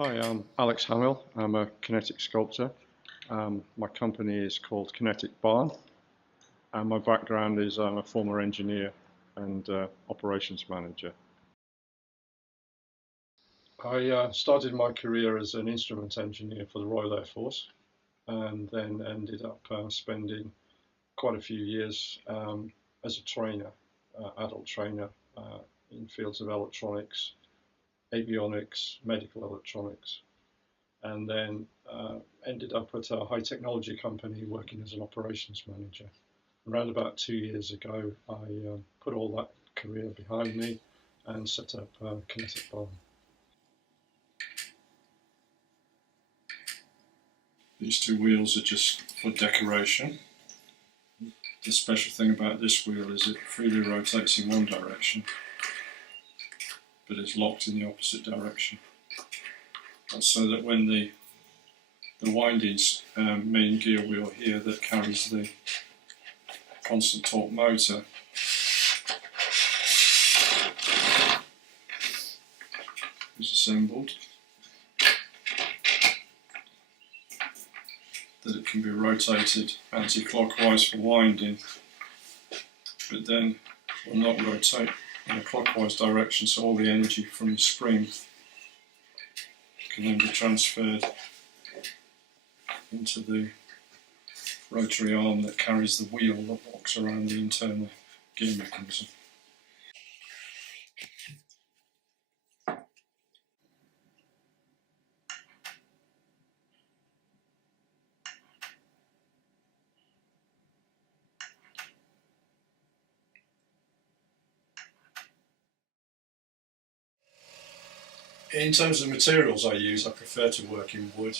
Hi, I'm Alex Hamill. I'm a kinetic sculptor. My company is called Kinetic Barn, and my background is I'm a former engineer and operations manager. I started my career as an instrument engineer for the Royal Air Force, and then ended up spending quite a few years as a trainer, adult trainer, in fields of electronics, avionics, medical electronics. And then ended up at a high technology company working as an operations manager. Around about 2 years ago, I put all that career behind me and set up Kinetic Barn. These two wheels are just for decoration. The special thing about this wheel is it freely rotates in one direction, but it's locked in the opposite direction. That's so that when the windings main gear wheel here that carries the constant torque motor is assembled, that it can be rotated anti-clockwise for winding, but then will not rotate in a clockwise direction, so all the energy from the spring can then be transferred into the rotary arm that carries the wheel that walks around the internal gear mechanism. In terms of materials I use, I prefer to work in wood.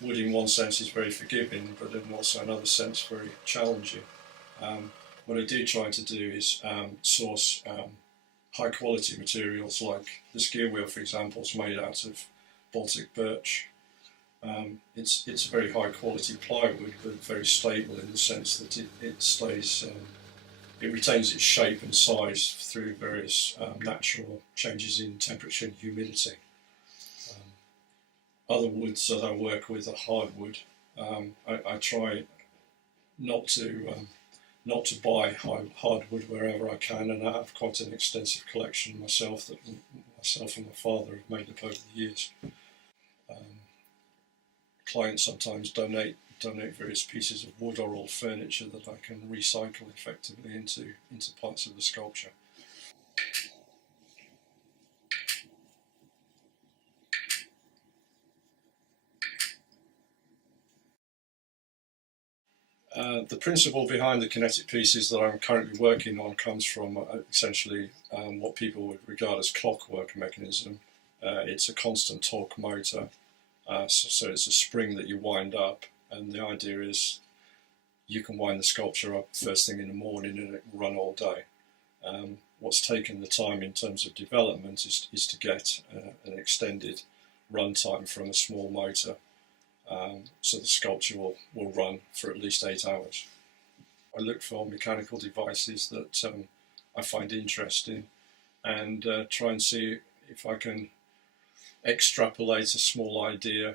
Wood in one sense is very forgiving, but in also another sense very challenging. What I do try to do is source high quality materials, like this gear wheel, for example, is made out of Baltic birch. It's a very high quality plywood, but very stable in the sense that it stays, it retains its shape and size through various natural changes in temperature and humidity. Other woods that I work with are hardwood. I try not to buy hardwood wherever I can, and I have quite an extensive collection myself that myself and my father have made up over the years. Clients sometimes donate various pieces of wood or old furniture that I can recycle effectively into parts of the sculpture. The principle behind the kinetic pieces that I'm currently working on comes from essentially what people would regard as clockwork mechanism. It's a constant torque motor, so it's a spring that you wind up, and the idea is you can wind the sculpture up first thing in the morning and it will run all day. What's taken the time in terms of development is to get an extended run time from a small motor. So the sculpture will run for at least 8 hours. I look for mechanical devices that I find interesting, and try and see if I can extrapolate a small idea,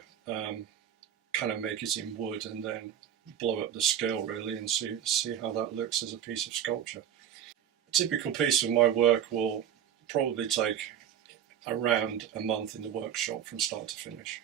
kind of make it in wood, and then blow up the scale really and see how that looks as a piece of sculpture. A typical piece of my work will probably take around a month in the workshop from start to finish.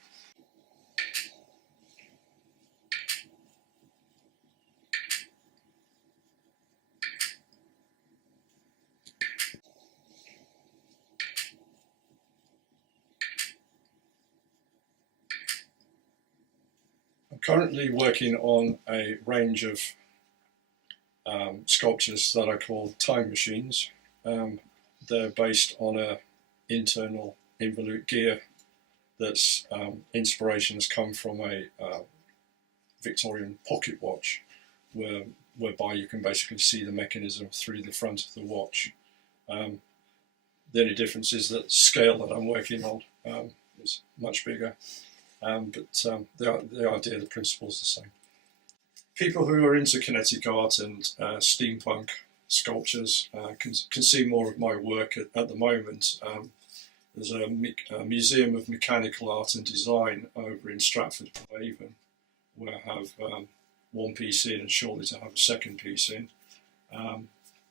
I'm currently working on a range of sculptures that I call time machines. They're based on an internal involute gear that's inspiration has come from a Victorian pocket watch, whereby you can basically see the mechanism through the front of the watch. The only difference is that the scale that I'm working on is much bigger, but the idea, the principle is the same. People who are into kinetic art and steampunk sculptures can see more of my work at the moment. There's a Museum of Mechanical Art and Design over in Stratford upon Avon, where I have one piece in and shortly to have a second piece in.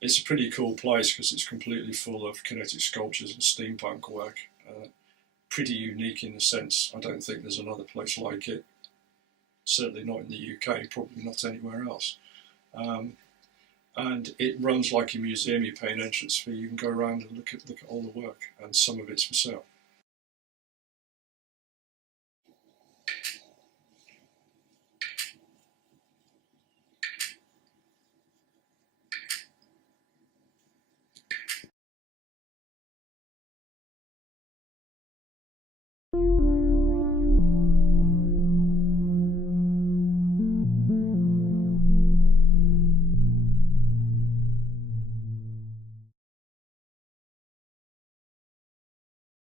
It's a pretty cool place because it's completely full of kinetic sculptures and steampunk work. Pretty unique in the sense I don't think there's another place like it. Certainly not in the UK, probably not anywhere else. And it runs like a museum. You pay an entrance fee, you can go around and look at all the work, and some of it's for sale.